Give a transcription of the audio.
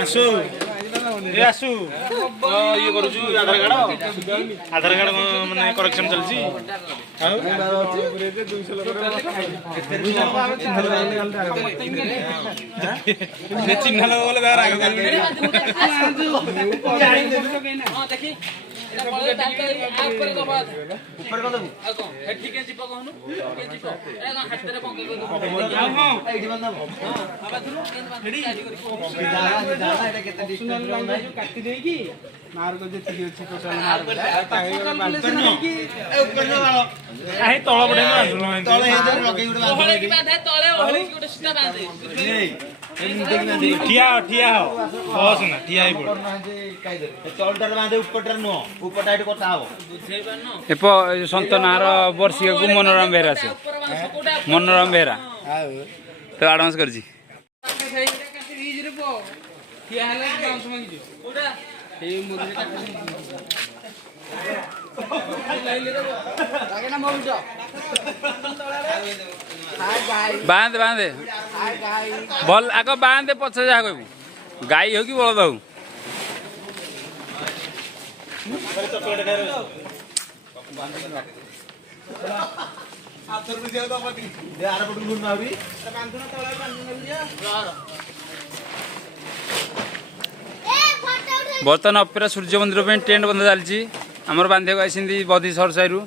आसु ए आसु ये करू आधार कार्ड माने करेक्शन चलची चिन्ह लगले ठिया ठिया बस ना ठिया ही पड़ तलटार बांधे ऊपरटार नो ऊपरटा एट कथा हो एप सन्तनार वर्षिक को मनोरम बेहरा से मनोरम बेहरा तो एडवांस कर जी बांधे बांधे भल आग बांधे पछे जा कहबू गाई हो कि बलद हो बर्तमान अपेरा सूर्य मंदिर पे टेंट बंधा चलती आमर बांधे को आई बधी सर साइरु